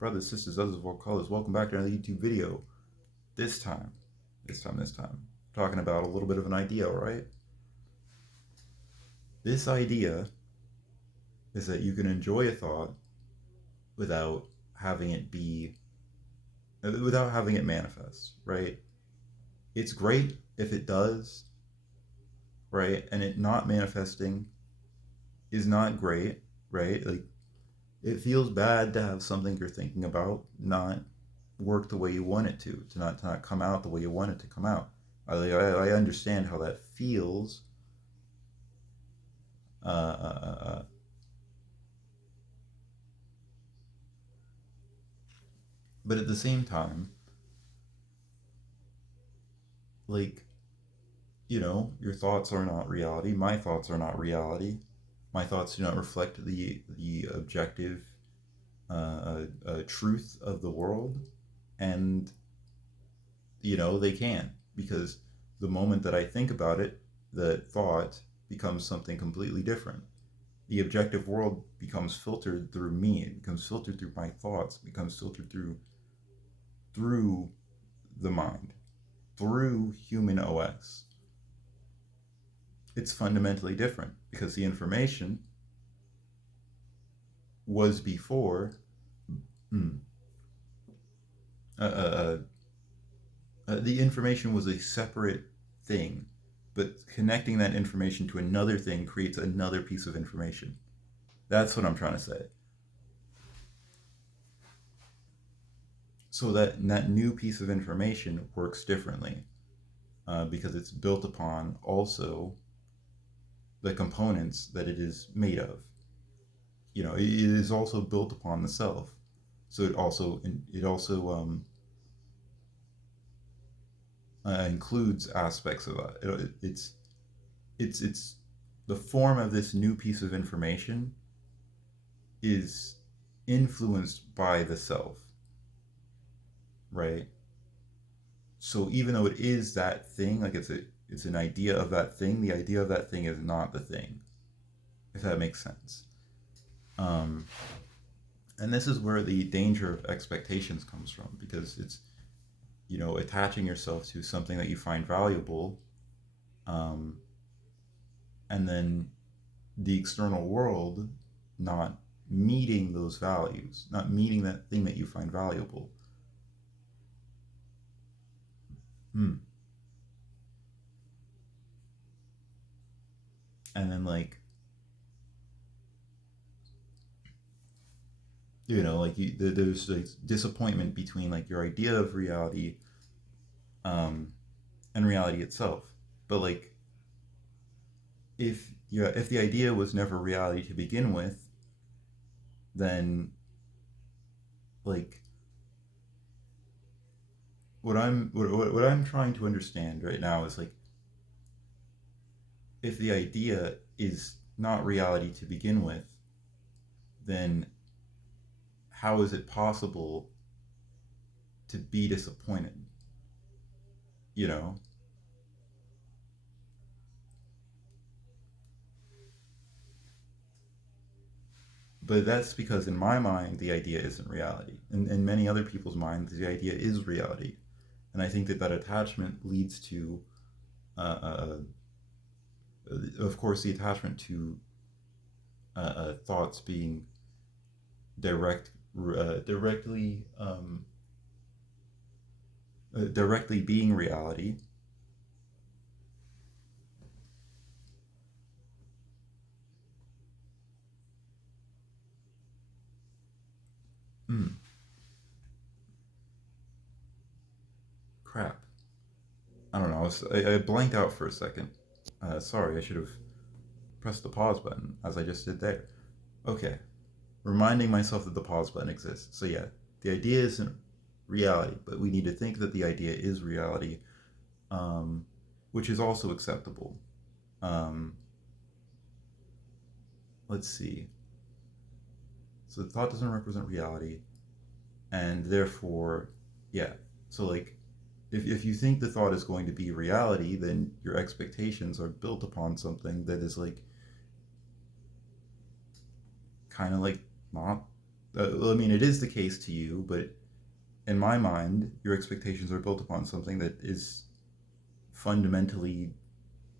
Brothers, sisters, others of all colors, welcome back to another YouTube video. This time, talking about a little bit of an idea, all right? This idea is that you can enjoy a thought without having it be, without having it manifest, right? It's great if it does, right? And it not manifesting is not great, right? Like, it feels bad to have something you're thinking about not work the way you want it to not come out the way you want it to come out. I understand how that feels, uh, uh, uh, but at the same time, like, your thoughts are not reality. My thoughts are not reality. My thoughts do not reflect the objective truth of the world, and they can, because the moment that I think about it, the thought becomes something completely different. The objective world becomes filtered through me. It becomes filtered through my thoughts. It becomes filtered through the mind, through human OS. It's fundamentally different because the information was before. Hmm, uh, uh, the information was a separate thing, but connecting that information to another thing creates another piece of information. That's what I'm trying to say. So that new piece of information works differently, because it's built upon also the components that it is made of. It is also built upon the self. So it also includes aspects of that. It's the form of this new piece of information is influenced by the self, right? So even though it is that thing, like it's an idea of that thing, the idea of that thing is not the thing, if that makes sense. Um, and this is where the danger of expectations comes from, because it's attaching yourself to something that you find valuable, um, and then the external world not meeting those values, not meeting that thing that you find valuable. Hmm. And then, like, like there's like disappointment between like your idea of reality, um, and reality itself. But like, if the idea was never reality to begin with, then, like, what I'm trying to understand right now is, like, if the idea is not reality to begin with, then how is it possible to be disappointed? You know, but that's because in my mind the idea isn't reality. In many other people's minds, the idea is reality, and I think that attachment leads to, uh, of course, the attachment to thoughts being direct, directly, directly being reality. Mm, crap. I don't know. I blanked out for a second. Sorry, I should have pressed the pause button as I just did there. Okay, reminding myself that the pause button exists. So yeah, the idea isn't reality, but we need to think that the idea is reality, um, which is also acceptable. Um, let's see. So the thought doesn't represent reality, and therefore, yeah. So like, if you think the thought is going to be reality, then your expectations are built upon something that is like kind of like not Well, I mean, it is the case to you, but in my mind, your expectations are built upon something that is fundamentally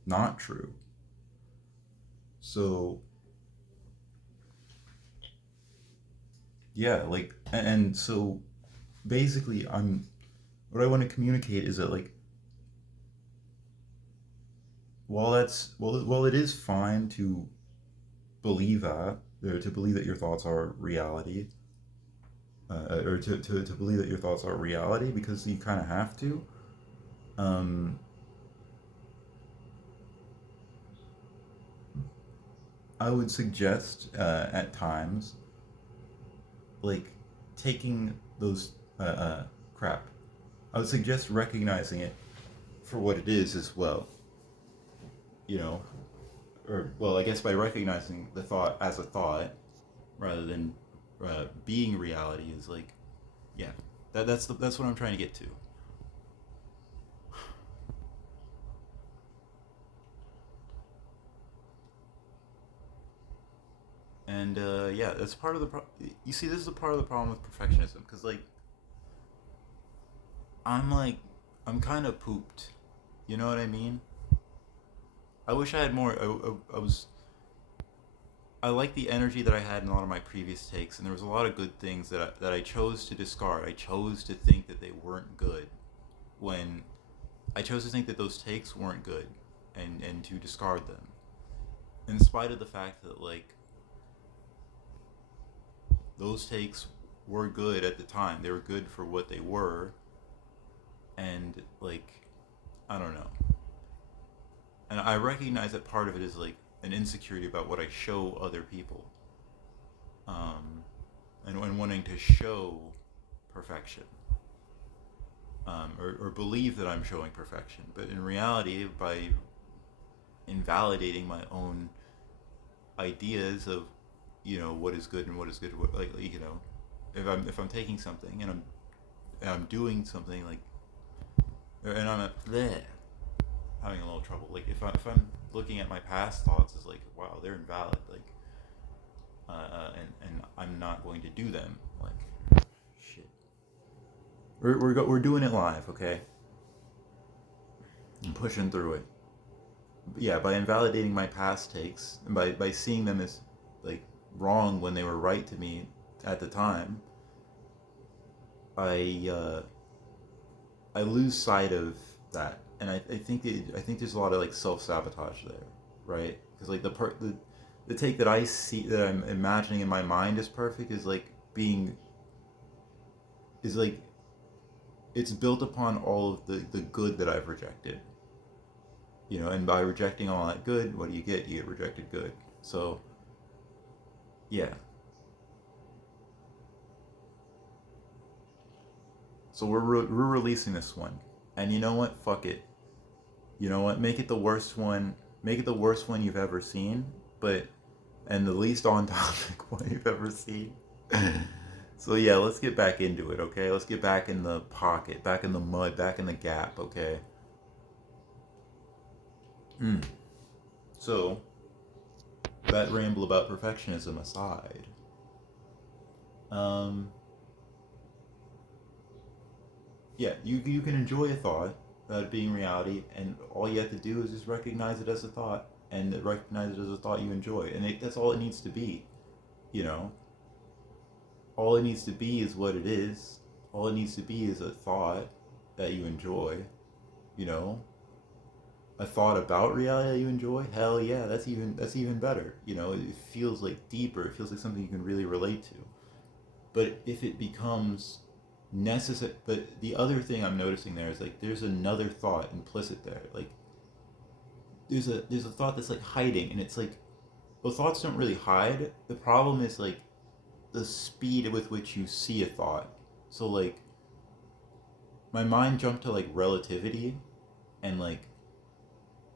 not true. So, yeah, like, and so basically, what I want to communicate is that, like, while it is fine to believe that, or to believe that your thoughts are reality, or to believe that your thoughts are reality because you kind of have to. Um, I would suggest at times, like, taking those crap. I would suggest recognizing it for what it is as well. You know, or well, I guess by recognizing the thought as a thought rather than being reality is like, yeah, that's what I'm trying to get to. And yeah, that's part of the you see, this is a part of the problem with perfectionism because I'm like I'm kind of pooped. You know what I mean? I wish I had more. I like the energy that I had in a lot of my previous takes, and there was a lot of good things that I chose to discard. I chose to think that they weren't good when I chose to think that those takes weren't good, and to discard them, in spite of the fact that like those takes were good at the time. They were good for what they were, and like I don't know. And I recognize that part of it is like an insecurity about what I show other people, um, and wanting to show perfection, or believe that I'm showing perfection. But in reality, by invalidating my own ideas of what is good and what is good, like if I'm taking something and I'm doing something like, and I'm bleh, having a little trouble. Like if I'm looking at my past thoughts as like, wow, they're invalid. Like, and I'm not going to do them. Like, shit. We're doing it live, okay? I'm pushing through it. But yeah, by invalidating my past takes and by seeing them as like wrong when they were right to me at the time, I I lose sight of that, and I think there's a lot of like self sabotage there, right? Because like the take that I see that I'm imagining in my mind is perfect is like being is like it's built upon all of the good that I've rejected, and by rejecting all that good, what do you get? You get rejected good. So yeah, so we're releasing this one, and you know what? Fuck it. You know what? Make it the worst one. Make it the worst one you've ever seen, but and the least on topic one you've ever seen. So yeah, let's get back into it, okay? Let's get back in the pocket, back in the mud, back in the gap, okay? Mm. So that ramble about perfectionism aside, um, yeah, you can enjoy a thought about it being reality, and all you have to do is just recognize it as a thought, and recognize it as a thought you enjoy, and that's all it needs to be. You know, all it needs to be is what it is. All it needs to be is a thought that you enjoy. You know, a thought about reality that you enjoy. Hell yeah, that's even better. It feels like deeper. It feels like something you can really relate to. But if it becomes necessary, but the other thing I'm noticing there is like there's another thought implicit there. Like there's a thought that's like hiding, and it's like, well, thoughts don't really hide. The problem is like the speed with which you see a thought. So like my mind jumped to like relativity, and like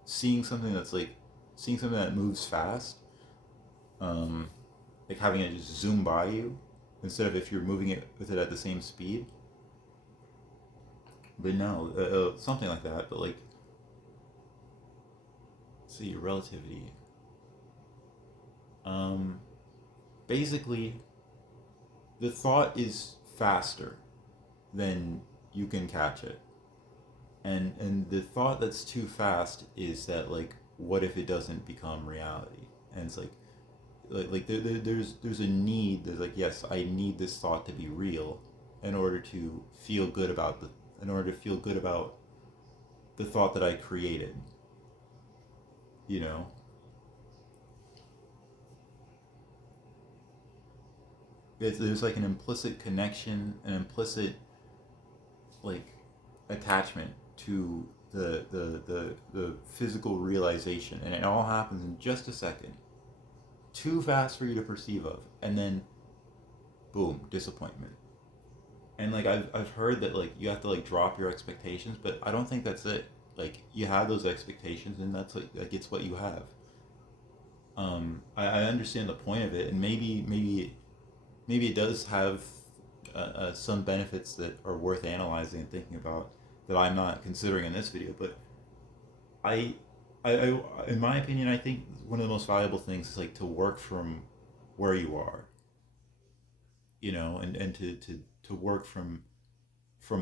seeing something that's like seeing something that moves fast, um, like having it just zoom by you instead of if you're moving it with it at the same speed. But no, something like that. But like, see, relativity. Um, basically, the thought is faster than you can catch it. And the thought that's too fast is that, like, what if it doesn't become reality? And it's like there's a need. There's like, yes, I need this thought to be real in order to feel good about the in order to feel good about the thought that I created. You know, there's like an implicit connection, an implicit, like, attachment to the physical realization, and it all happens in just a second, too fast for you to perceive of, and then boom, disappointment. And like I've heard that, like, you have to like drop your expectations, but I don't think that's it. Like, you have those expectations, and that's like it's what you have. I understand the point of it, and maybe it does have some benefits that are worth analyzing and thinking about that I'm not considering in this video. But I, in my opinion, I think one of the most valuable things is like to work from where you are, and to work from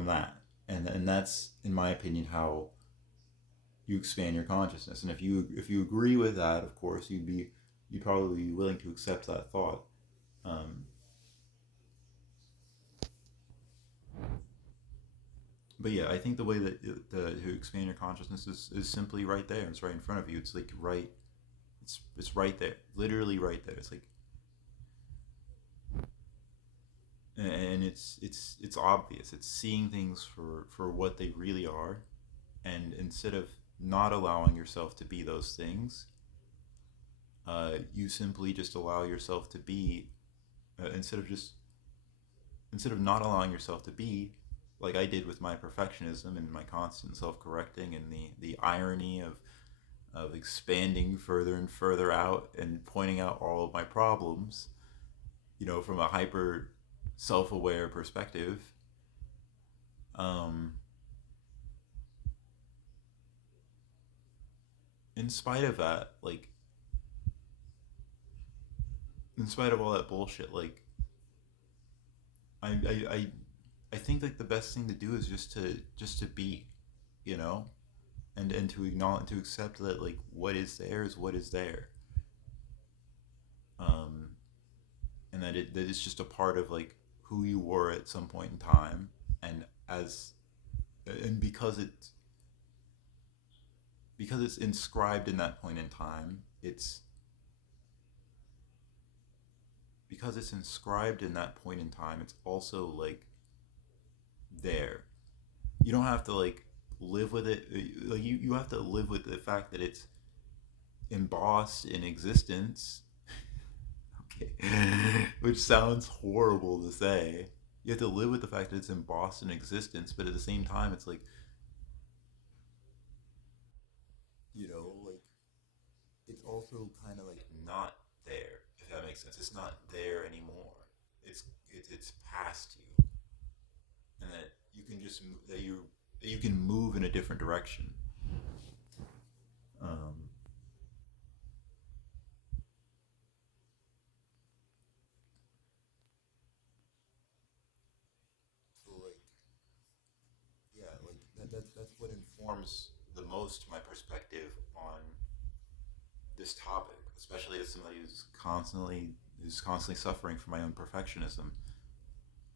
that, and that's, in my opinion, how you expand your consciousness. And if you agree with that, of course, you'd probably be willing to accept that thought. Um, but yeah, I think the way that to expand your consciousness is simply right there. It's right in front of you. It's like right. It's right there, literally right there. It's like, and it's obvious. It's seeing things for what they really are, and instead of not allowing yourself to be those things, you simply just allow yourself to be, instead of not allowing yourself to be, like I did with my perfectionism and my constant self-correcting, and the irony of expanding further and further out and pointing out all of my problems, from a hyper self-aware perspective. um, in spite of that, like, in spite of all that bullshit, like, I I, I I think like the best thing to do is just to be, you know, and to acknowledge, to accept that, like, what is there is what is there. um, and that it's just a part of, like, who you were at some point in time, and as and because it's inscribed in that point in time, it's also, like, there. You don't have to, like, live with it. Like, you have to live with the fact that it's embossed in existence. Okay. Which sounds horrible to say. You have to live with the fact that it's embossed in existence, but at the same time, it's like, like, it's also kind of like not there, if that makes sense. It's not there anymore. It's it's past you, and that you can just that you can move in a different direction. Um, so, like, yeah, like that's what informs the most my perspective on this topic, especially as somebody who's constantly suffering from my own perfectionism,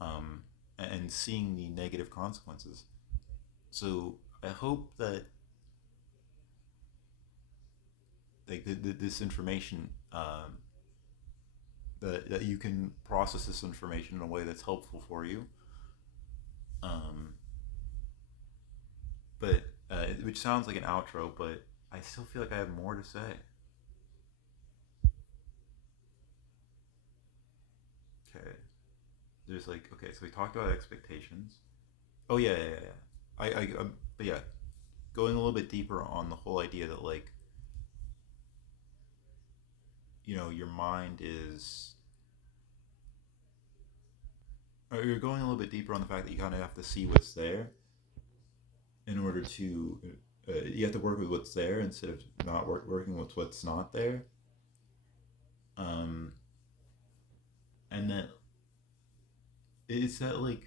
um, and seeing the negative consequences. So I hope that, like, this information, that you can process this information in a way that's helpful for you. Um, but which sounds like an outro, but I still feel like I have more to say. Okay, there's like, okay, so we talked about expectations. Oh yeah, yeah, yeah, yeah. But yeah, going a little bit deeper on the whole idea that, like, your mind is, or you're going a little bit deeper on the fact that you kind of have to see what's there in order to, you have to work with what's there instead of not working with what's not there. um, and then It's that like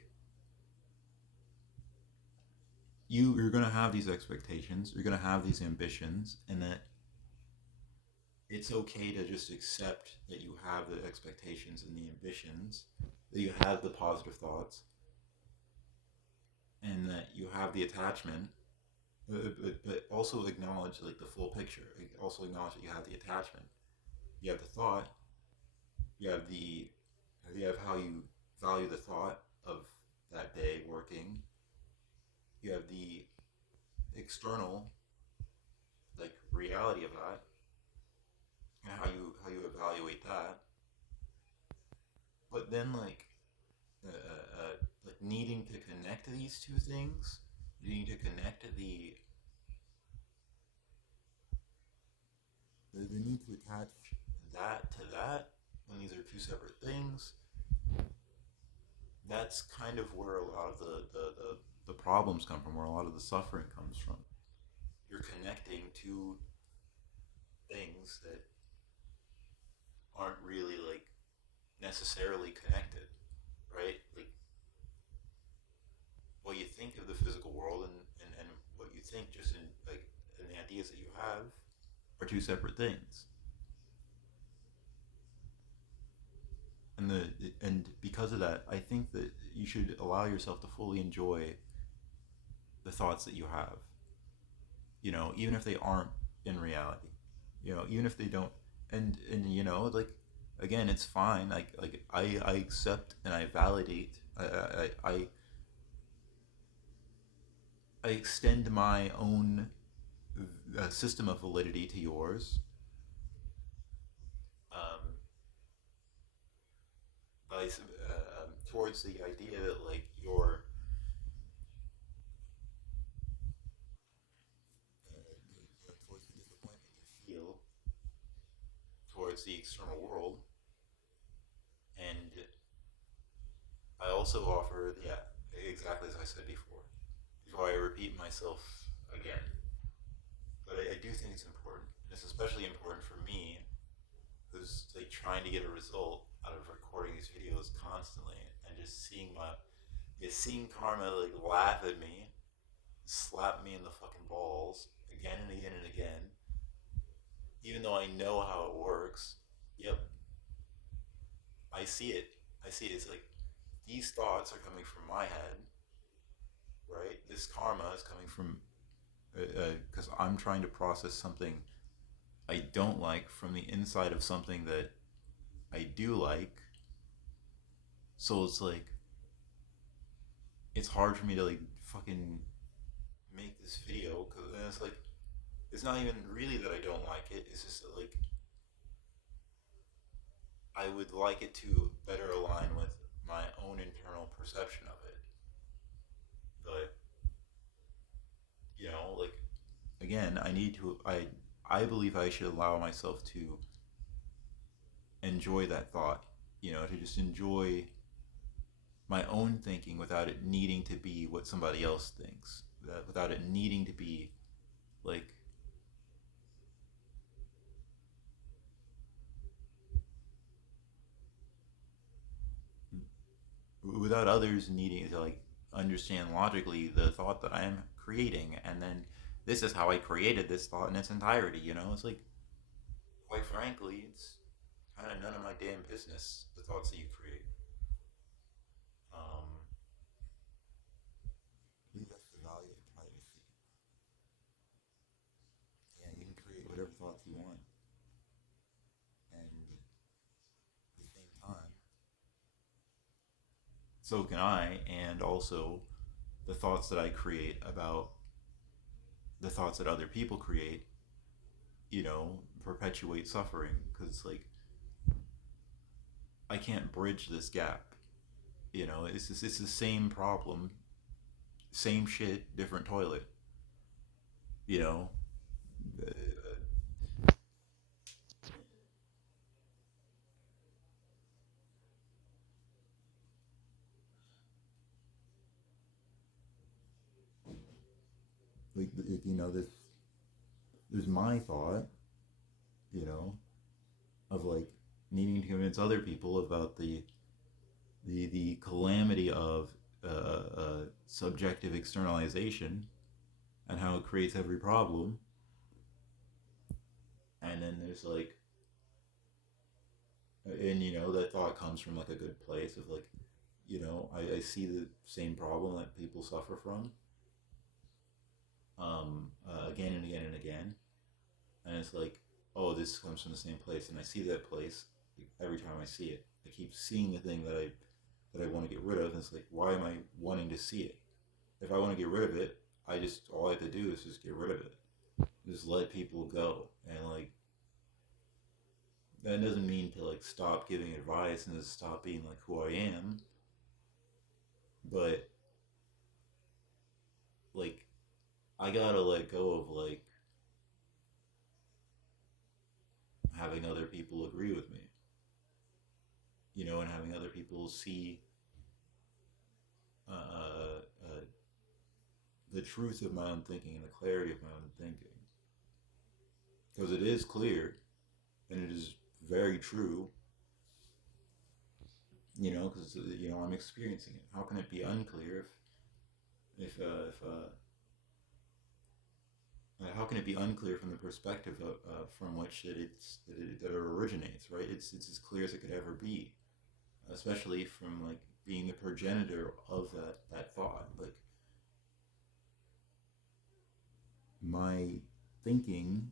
you're gonna have these expectations, you're gonna have these ambitions, and that it's okay to just accept that you have the expectations and the ambitions, that you have the positive thoughts, and that you have the attachment, but also acknowledge like the full picture. Also acknowledge that you have the attachment, you have the thought, you have the you have how you value the thought of that day working, you have the external like reality of that, and how you evaluate that. But then like needing to connect these two things, needing to connect the need to attach that to that when these are two separate things. That's kind of where a lot of the problems come from, where a lot of the suffering comes from. You're connecting two things that aren't really like necessarily connected, right? Like what you think of the physical world and what you think just in like in the ideas that you have are two separate things. And because of that, I think that you should allow yourself to fully enjoy the thoughts that you have. Even if they aren't in reality. Even if they don't. And like again, it's fine. I accept and I validate. I extend my own system of validity to yours. Um, towards the idea that like your towards the disappointment you feel towards the external world, and I also offer, yeah, exactly as I said before I repeat myself again. But I do think it's important. It's especially important for me, who's like trying to get a result out of recording these videos constantly and just seeing karma like laugh at me, slap me in the fucking balls again and again and again, even though I know how it works. Yep, I see it. I see it. It's like these thoughts are coming from my head, right? This karma is coming from because I'm trying to process something I don't like from the inside of something that I do like. So it's like it's hard for me to like fucking make this video because it's like it's not even really that I don't like it. It's just that, like I would like it to better align with my own internal perception of it. But like again, I believe I should allow myself to enjoy that thought. To just enjoy my own thinking without it needing to be what somebody else thinks. Without it needing to be like without others needing to like understand logically the thought that I am creating, and then this is how I created this thought in its entirety. It's like quite frankly, it's kind of none of my damn business the thoughts that you create. Um, I think that's the value of privacy. Yeah, you can create whatever thoughts you want, and at the same time, so can I, and also the thoughts that I create about the thoughts that other people create, perpetuate suffering because like I can't bridge this gap. It's the same problem, same shit, different toilet. You know, uh, like this. There's my thought, you know, of like needing to convince other people about the the calamity of subjective externalization and how it creates every problem. And then there's like, and that thought comes from like a good place of like, I see the same problem that people suffer from, again and again and again, and it's like, oh, this comes from the same place, and I see that place every time I see it. I keep seeing the thing that I want to get rid of, and it's like, why am I wanting to see it? If I want to get rid of it, all I have to do is just get rid of it, just let people go, and like that doesn't mean to like stop giving advice and just stop being like who I am, but like I gotta let go of like having other people agree with me, and having other people see the truth of my own thinking and the clarity of my own thinking. Because it is clear and it is very true, because, I'm experiencing it. How can it be unclear if how can it be unclear from the perspective from which that it originates, right? It's as clear as it could ever be, especially from like being the progenitor of that thought. Like my thinking,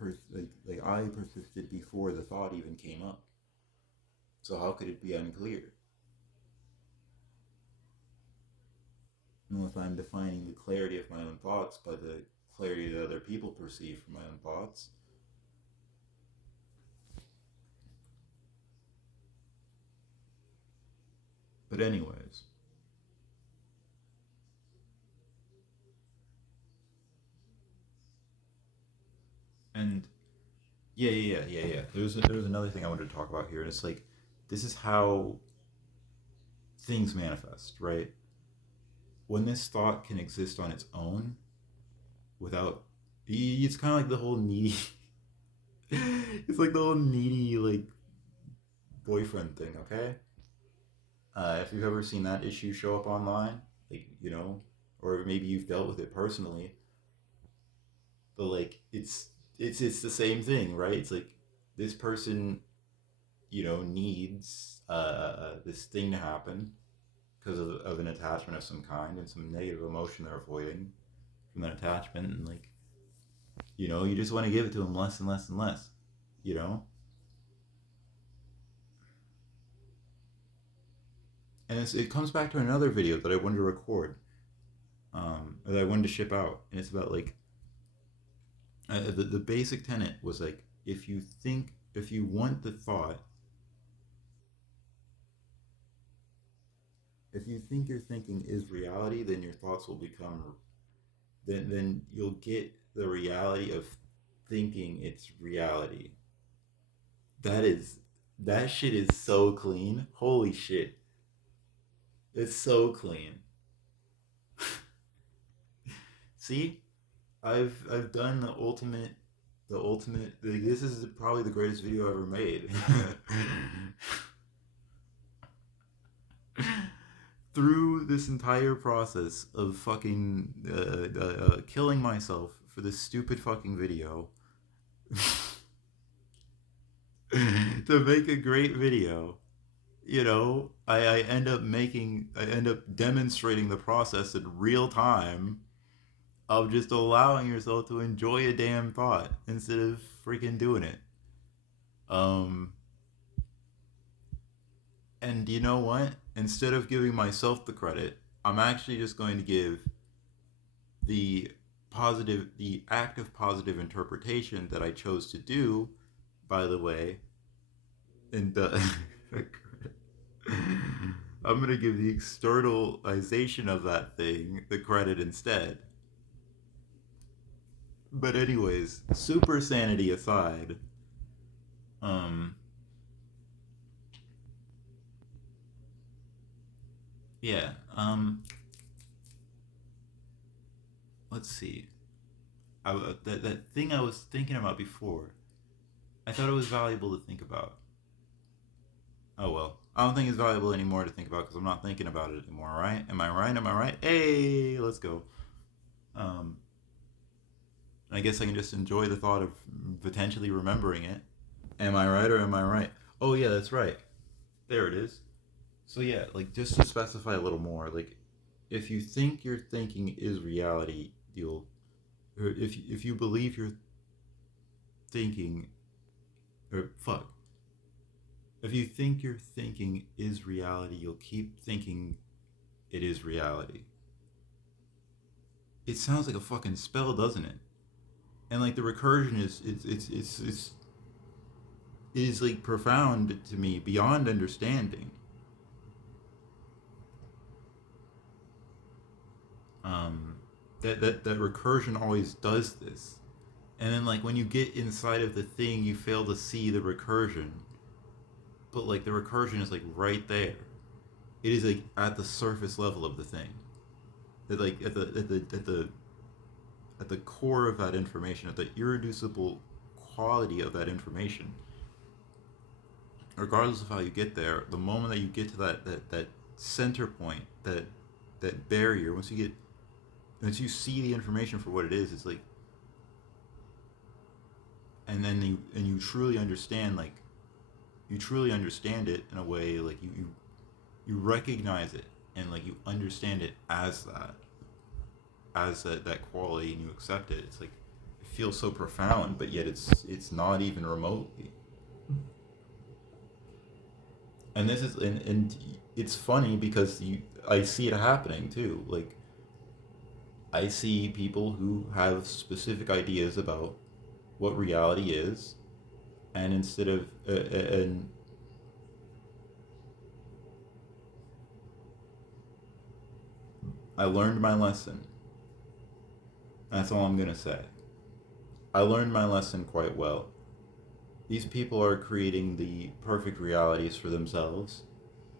like I persisted before the thought even came up. So how could it be unclear? Unless I'm defining the clarity of my own thoughts by the clarity that other people perceive from my own thoughts. But anyways, and yeah. There's another thing I wanted to talk about here, and it's like this is how things manifest, right? When this thought can exist on its own without, it's kind of like the whole needy. It's like the whole needy like boyfriend thing, okay? If you've ever seen that issue show up online, like or maybe you've dealt with it personally, but like it's the same thing, right? It's like this person, needs this thing to happen because of an attachment of some kind and some negative emotion they're avoiding from that attachment, and like you just want to give it to them less and less and less, you know, and it comes back to another video that I wanted to record, that I wanted to ship out, and it's about like the basic tenet was like if you want the thought, if you think your thinking is reality, then your thoughts will become, then you'll get the reality of thinking it's reality. That is that shit is so clean. Holy shit. It's so clean. See? I've done the ultimate like, this is probably the greatest video ever made. Through this entire process of fucking killing myself for this stupid fucking video to make a great video, I end up demonstrating the process in real time of just allowing yourself to enjoy a damn thought instead of freaking doing it. Um, and you know what? Instead of giving myself the credit, I'm actually just going to give the the act of positive interpretation that I chose to do, by the way, and the I'm gonna give the externalization of that thing the credit instead. But anyways, super sanity aside, um, yeah, let's see. That thing I was thinking about before, I thought it was valuable to think about. Oh well, I don't think it's valuable anymore to think about because I'm not thinking about it anymore. Right? Am I right? Am I right? Hey, let's go. Um, I guess I can just enjoy the thought of potentially remembering it. Am I right or am I right? Oh yeah, that's right. There it is. So yeah, like just to specify a little more, like if you think your thinking is reality, you'll or if you believe your thinking or fuck, if you think your thinking is reality, you'll keep thinking it is reality. It sounds like a fucking spell, doesn't it? And like the recursion is it's it is like profound to me beyond understanding. Um, that recursion always does this, and then like when you get inside of the thing, you fail to see the recursion, but like the recursion is like right there. It is like at the surface level of the thing. That like at the core of that information, at the irreducible quality of that information, regardless of how you get there, the moment that you get to that center point, that barrier, once you see the information for what it is, it's like, and then you truly understand, like you truly understand it in a way, like you recognize it and like you understand it as that quality, and you accept it. It's like it feels so profound, but yet it's not even remotely. And this is and it's funny because I see it happening too. Like I see people who have specific ideas about what reality is, and instead of and I learned my lesson. That's all I'm gonna say. I learned my lesson quite well. These people are creating the perfect realities for themselves,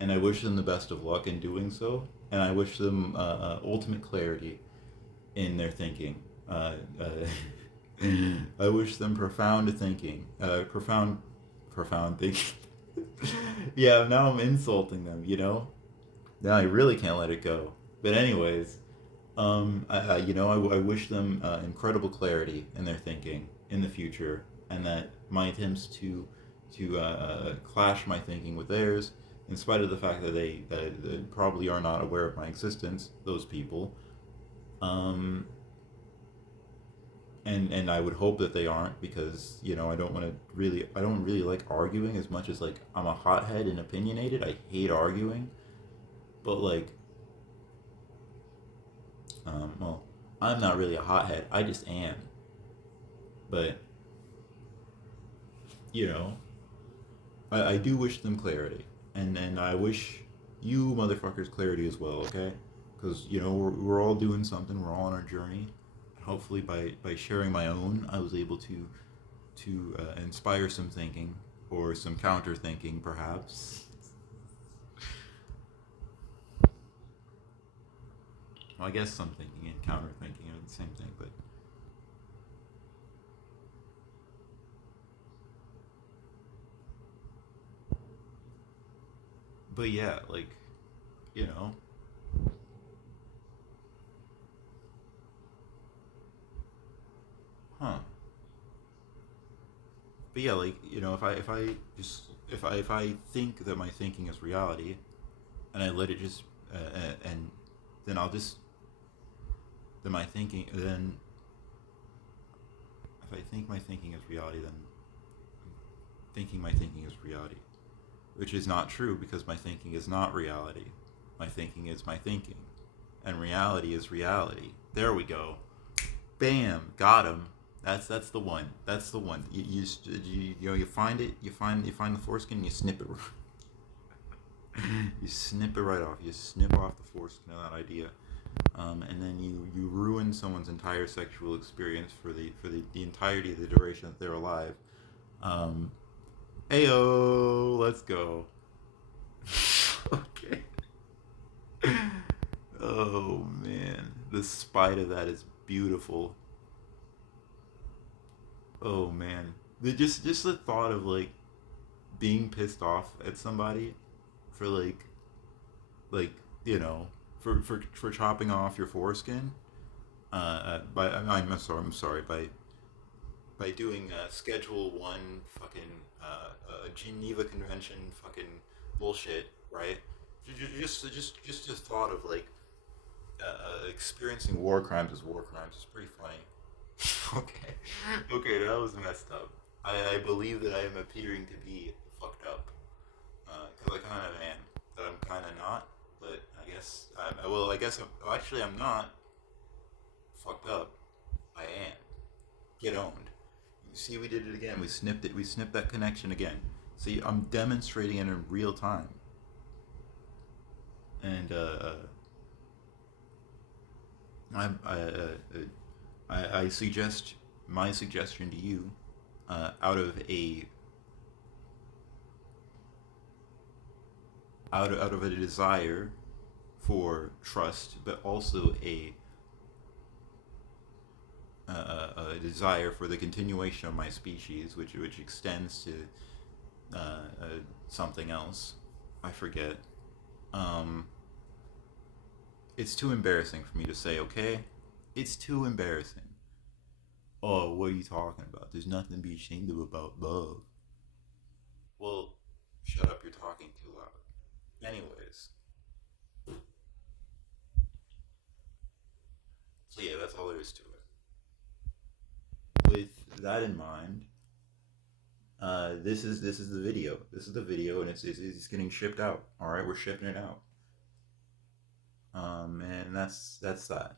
and I wish them the best of luck in doing so. And I wish them ultimate clarity in their thinking. I wish them profound thinking, profound thinking. Yeah, now I'm insulting them. Now I really can't let it go. But anyways, I wish them incredible clarity in their thinking in the future, and that my attempts to clash my thinking with theirs, in spite of the fact that they probably are not aware of my existence, those people, um, and I would hope that they aren't, because I don't really like arguing as much as like I'm a hothead and opinionated. I hate arguing, but like well, I'm not really a hothead. I just am. But you know, I do wish them clarity, and I wish you motherfuckers clarity as well. Okay, because we're all doing something. We're all on our journey. Hopefully, by sharing my own, I was able to inspire some thinking or some counter thinking, perhaps. Well, I guess some thinking and counter thinking are the same thing, but yeah, like you know, huh? But yeah, like if I think that my thinking is reality, and I let it just and then I'll just then my thinking then if I think my thinking is reality, then thinking my thinking is reality, which is not true because my thinking is not reality. My thinking is my thinking, and reality is reality. There we go. Bam, got him. That's the one. That's the one. You find it. You find the foreskin. You snip it. You snip it right off. You snip off the foreskin of that idea, and then you ruin someone's entire sexual experience for the entirety of the duration that they're alive. Um, Ayo, let's go. Okay. Oh man, the spite of that is beautiful. Oh man, just the thought of like being pissed off at somebody for like you know for chopping off your foreskin. By I'm sorry by doing Schedule One fucking Geneva Convention fucking bullshit, right? Just the thought of like experiencing war crimes as war crimes is pretty funny. Okay, okay, that was messed up. I believe that I am appearing to be fucked up because I kind of am, but I'm kind of not. But I guess well, I guess actually I'm not fucked up. I am. Get owned. You see, we did it again. We snipped it. We snipped that connection again. See, I'm demonstrating it in real time, and I suggest my suggestion to you, out of out of a desire for trust, but also a desire for the continuation of my species, which extends to something else. I forget. Um, it's too embarrassing for me to say. Okay, it's too embarrassing. Oh, what are you talking about? There's nothing to be ashamed of about love. Well, shut up. You're talking too loud. Anyways, so yeah, that's all there is to it. With that in mind, this is the video. This is the video, and it's getting shipped out. All right, we're shipping it out. And that's that.